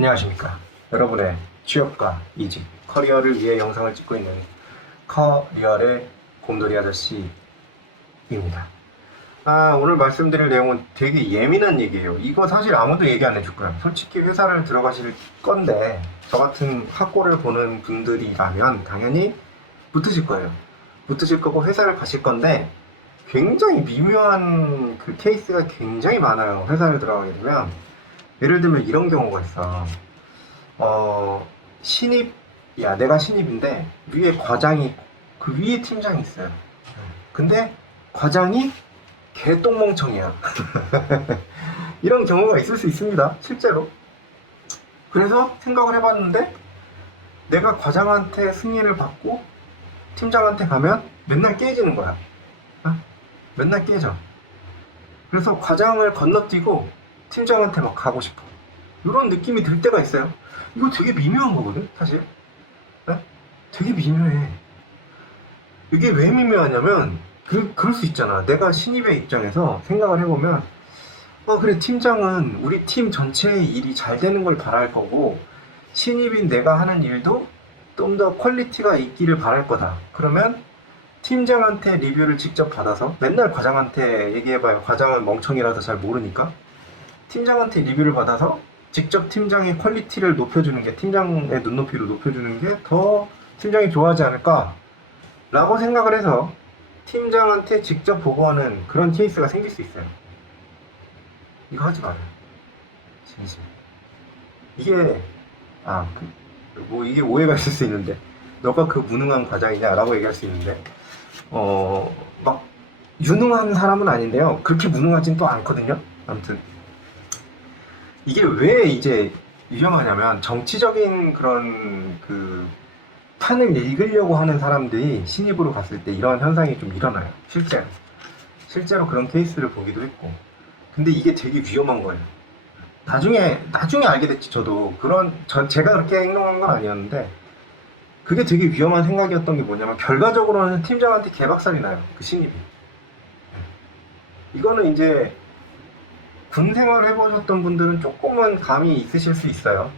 안녕하십니까. 여러분의 취업과 이직, 커리어를 위해 영상을 찍고 있는 커리어의 곰돌이 아저씨입니다. 오늘 말씀드릴 내용은 되게 예민한 얘기예요. 이거 사실 아무도 얘기 안 해줄 거예요. 솔직히 회사를 들어가실 건데 저 같은 학고를 보는 분들이라면 당연히 붙으실 거예요. 붙으실 거고 회사를 가실 건데 굉장히 미묘한 그 케이스가 굉장히 많아요. 회사를 들어가게 되면 예를 들면 이런 경우가 있어. 신입이야. 내가 신입인데 위에 과장이 그 위에 팀장이 있어요. 근데 과장이 개똥멍청이야. 이런 경우가 있을 수 있습니다. 실제로. 그래서 생각을 해봤는데 내가 과장한테 승인을 받고 팀장한테 가면 맨날 깨지는 거야. 맨날 깨져. 그래서 과장을 건너뛰고 팀장한테 막 가고 싶어. 이런 느낌이 들 때가 있어요. 이거 되게 미묘한 거거든, 사실. 네? 되게 미묘해. 이게 왜 미묘하냐면, 그럴 수 있잖아. 내가 신입의 입장에서 생각을 해보면, 그래, 팀장은 우리 팀 전체의 일이 잘 되는 걸 바랄 거고, 신입인 내가 하는 일도 좀 더 퀄리티가 있기를 바랄 거다. 그러면, 팀장한테 리뷰를 직접 받아서, 맨날 과장한테 얘기해봐요. 과장은 멍청이라서 잘 모르니까. 팀장한테 리뷰를 받아서 직접 팀장의 퀄리티를 높여주는 게, 팀장의 눈높이로 높여주는 게 더 팀장이 좋아하지 않을까 라고 생각을 해서 팀장한테 직접 보고하는 그런 케이스가 생길 수 있어요. 이거 하지 말아요. 진심. 이게 이게 오해가 있을 수 있는데, 너가 그 무능한 과장이냐 라고 얘기할 수 있는데, 막 유능한 사람은 아닌데요, 그렇게 무능하진 또 않거든요. 아무튼 이게 왜 이제 위험하냐면, 정치적인 그런 그 판을 읽으려고 하는 사람들이 신입으로 갔을 때 이런 현상이 좀 일어나요. 실제로 그런 케이스를 보기도 했고. 근데 이게 되게 위험한 거예요. 나중에 알게 됐지. 저도 제가 그렇게 행동한 건 아니었는데, 그게 되게 위험한 생각이었던 게 뭐냐면, 결과적으로는 팀장한테 개박살이 나요, 그 신입이. 이거는 이제 군 생활 해보셨던 분들은 조금은 감이 있으실 수 있어요.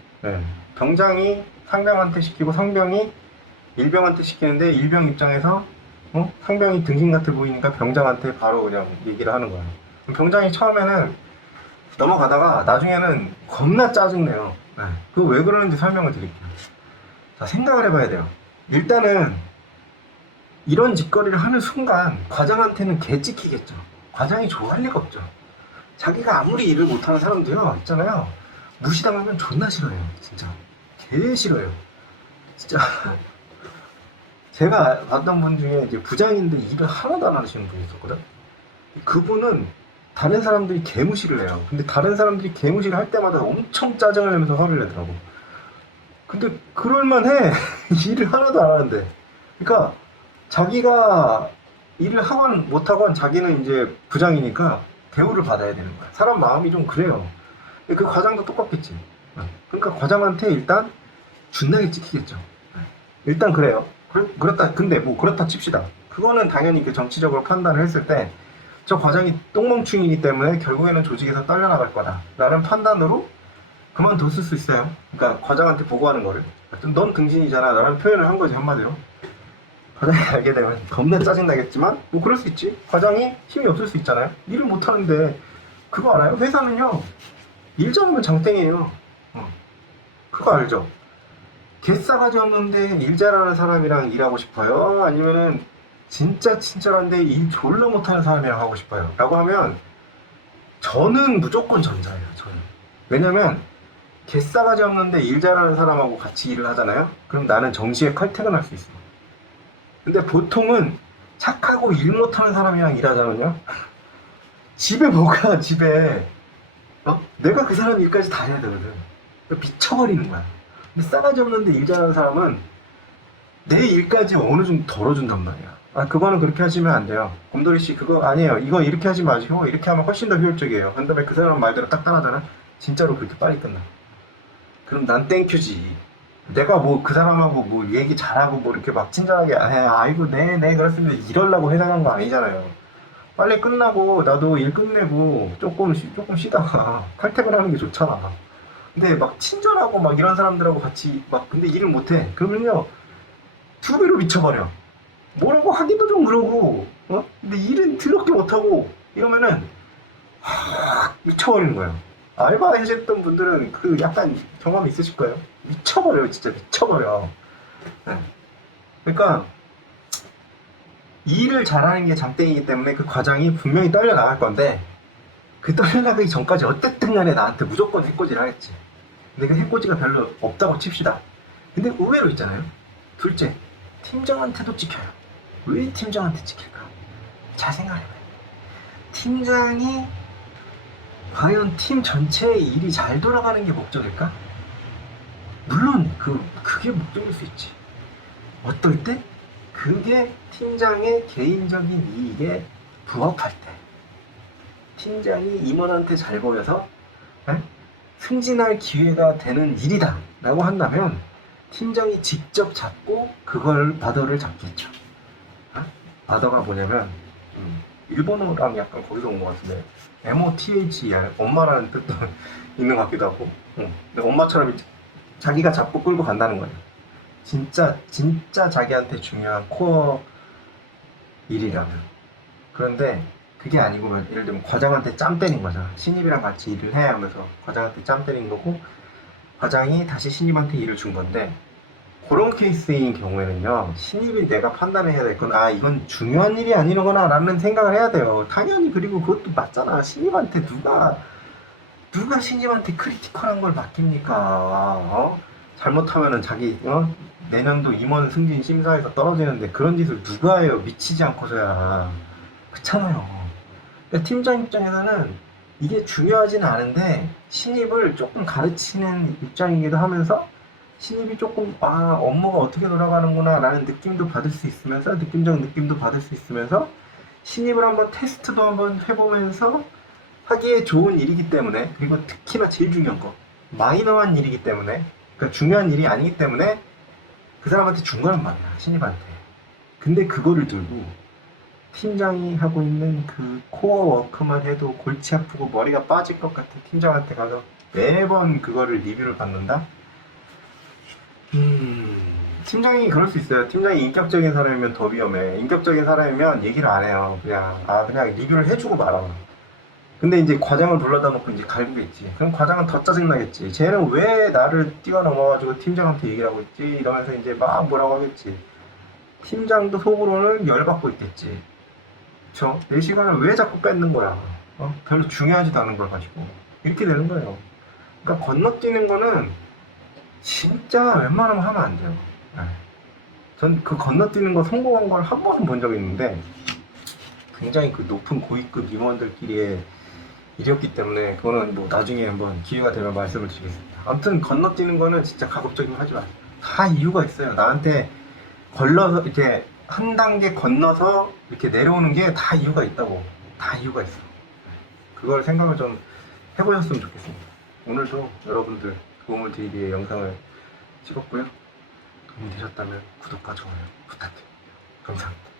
병장이 상병한테 시키고 상병이 일병한테 시키는데, 일병 입장에서 상병이 등신 같아 보이니까 병장한테 바로 그냥 얘기를 하는 거예요. 병장이 처음에는 넘어가다가 나중에는 겁나 짜증내요. 그거 왜 그러는지 설명을 드릴게요. 자, 생각을 해봐야 돼요. 일단은 이런 짓거리를 하는 순간 과장한테는 개 찍히겠죠. 과장이 좋아할 리가 없죠. 자기가 아무리 일을 못하는 사람도요, 있잖아요, 무시당하면 존나 싫어해요. 진짜 개 싫어요. 진짜. 제가 봤던 분 중에 이제 부장인데 일을 하나도 안 하시는 분이 있었거든. 그분은 다른 사람들이 개무시를 해요. 근데 다른 사람들이 개무시를 할 때마다 엄청 짜증을 내면서 화를 내더라고. 근데 그럴만해. 일을 하나도 안 하는데. 그러니까 자기가 일을 하건 못하건 자기는 이제 부장이니까 대우를 받아야 되는 거야. 사람 마음이 좀 그래요. 그 과장도 똑같겠지. 그러니까 과장한테 일단 준나게 찍히겠죠. 일단 그래요. 근데 그렇다 칩시다. 그거는 당연히 그 정치적으로 판단을 했을 때 저 과장이 똥멍충이기 때문에 결국에는 조직에서 떨려나갈 거다 라는 판단으로 그만뒀을 수 있어요. 그러니까 과장한테 보고하는 거를, 넌 등신이잖아 라는 표현을 한 거지, 한마디로. 과장이 알게 되면 겁나 짜증나겠지만 그럴 수 있지. 과장이 힘이 없을 수 있잖아요. 일을 못하는데. 그거 알아요? 회사는요, 일 잘하면 장땡이에요. 그거 알죠? 개싸가지 없는데 일 잘하는 사람이랑 일하고 싶어요? 아니면은 진짜 친절한데 일 졸라 못하는 사람이랑 하고 싶어요? 라고 하면 저는 무조건 전자예요. 저는. 왜냐면 개싸가지 없는데 일 잘하는 사람하고 같이 일을 하잖아요. 그럼 나는 정시에 칼퇴근할 수 있어. 근데 보통은 착하고 일 못하는 사람이랑 일하자면요, 집에 뭐가, 집에 내가 그 사람 일까지 다 해야 되거든. 미쳐버리는 거야. 근데 싸가지 없는데 일 잘하는 사람은 내 일까지 어느 정도 덜어준단 말이야. 그거는 그렇게 하시면 안 돼요. 곰돌이씨, 그거 아니에요. 이거 이렇게 하지 마시고 이렇게 하면 훨씬 더 효율적이에요. 그 다음에 그 사람 말대로 딱 따라하잖아. 진짜로 그렇게 빨리 끝나. 그럼 난 땡큐지. 내가 그 사람하고 얘기 잘하고 이렇게 막 친절하게, 아이고, 네, 그렇습니다, 이러려고 해당한 거 아니잖아요. 빨리 끝나고 나도 일 끝내고 조금 쉬다가 칼퇴근하는 게 좋잖아. 근데 막 친절하고 막 이런 사람들하고 같이 막 근데 일을 못해. 그러면요 두 배로 미쳐버려. 뭐라고 하기도 좀 그러고, 근데 일은 더럽게 못하고 이러면은 확 미쳐버리는 거예요. 알바 하셨던 분들은 그 약간 경험 있으실 거예요. 미쳐버려요, 진짜 미쳐버려. 네. 그러니까 일을 잘하는 게 장땡이기 때문에 그 과장이 분명히 떨려 나갈 건데 그 떨려 나가기 전까지 어쨌든 간에 나한테 무조건 해코지를 하겠지. 근데 그 해코지가 별로 없다고 칩시다. 근데 의외로 있잖아요. 둘째, 팀장한테도 찍혀요. 왜 팀장한테 찍힐까? 잘 생각해봐요. 팀장이 과연 팀 전체의 일이 잘 돌아가는 게 목적일까? 물론 그게 목적일 수 있지. 어떨 때? 그게 팀장의 개인적인 이익에 부합할 때. 팀장이 임원한테 잘 보여서 승진할 기회가 되는 일이다 라고 한다면 팀장이 직접 잡고 그걸 바더를 잡겠죠. 바더가 뭐냐면 일본어랑 약간 거기서 온 것 같은데 MOTHER 엄마라는 뜻도 있는 것 같기도 하고 근데 엄마처럼 자기가 잡고 끌고 간다는 거예요. 진짜 자기한테 중요한 코어 일이라면. 그런데 그게 아니고 예를 들면 과장한테 짬 때린 거잖아. 신입이랑 같이 일을 해야 하면서 과장한테 짬 때린 거고 과장이 다시 신입한테 일을 준 건데 그런 케이스인 경우에는요 신입이 내가 판단을 해야 될 건 이건 중요한 일이 아니구나 라는 생각을 해야 돼요. 당연히. 그리고 그것도 맞잖아. 신입한테 누가 신입한테 크리티컬한 걸 맡깁니까? 잘못하면은 자기 내년도 임원 승진 심사에서 떨어지는데 그런 짓을 누가 해요? 미치지 않고서야. 그렇잖아요. 그러니까 팀장 입장에서는 이게 중요하지는 않은데 신입을 조금 가르치는 입장이기도 하면서 신입이 조금 업무가 어떻게 돌아가는구나 라는 느낌도 받을 수 있으면서 느낌적 느낌도 받을 수 있으면서 신입을 한번 테스트도 한번 해보면서 하기에 좋은 일이기 때문에 그리고 특히나 제일 중요한 거 마이너한 일이기 때문에 그러니까 중요한 일이 아니기 때문에 그 사람한테 준 거란 말이야. 신입한테. 근데 그거를 들고 팀장이 하고 있는 그 코어 워크만 해도 골치 아프고 머리가 빠질 것 같은 팀장한테 가서 매번 그거를 리뷰를 받는다? 팀장이 그럴 수 있어요. 팀장이 인격적인 사람이면 더 위험해. 인격적인 사람이면 얘기를 안 해요. 그냥 리뷰를 해주고 말아. 근데 이제 과장을 불러다 놓고 이제 갈구겠지. 그럼 과장은 더 짜증나겠지. 쟤는 왜 나를 뛰어넘어가지고 팀장한테 얘기를 하고 있지? 이러면서 이제 막 뭐라고 하겠지. 팀장도 속으로는 열받고 있겠지. 그쵸? 내 시간을 왜 자꾸 뺏는 거야? 별로 중요하지도 않은 걸 가지고. 이렇게 되는 거예요. 그러니까 건너뛰는 거는 진짜 웬만하면 하면 안 돼요. 전 그 건너뛰는 거 성공한 걸 한 번은 본 적이 있는데 굉장히 그 높은 고위급 임원들끼리의 일이었기 때문에 그거는 뭐 나중에 한번 기회가 되면 말씀을 드리겠습니다. 아무튼 건너뛰는 거는 진짜 가급적이면 하지 마세요. 다 이유가 있어요. 나한테 걸러서 이렇게 한 단계 건너서 이렇게 내려오는 게 다 이유가 있다고. 다 이유가 있어. 그걸 생각을 좀 해보셨으면 좋겠습니다. 오늘도 여러분들 도움을 드리기 위해 영상을 찍었고요. 도움이 되셨다면 구독과 좋아요 부탁드립니다. 감사합니다.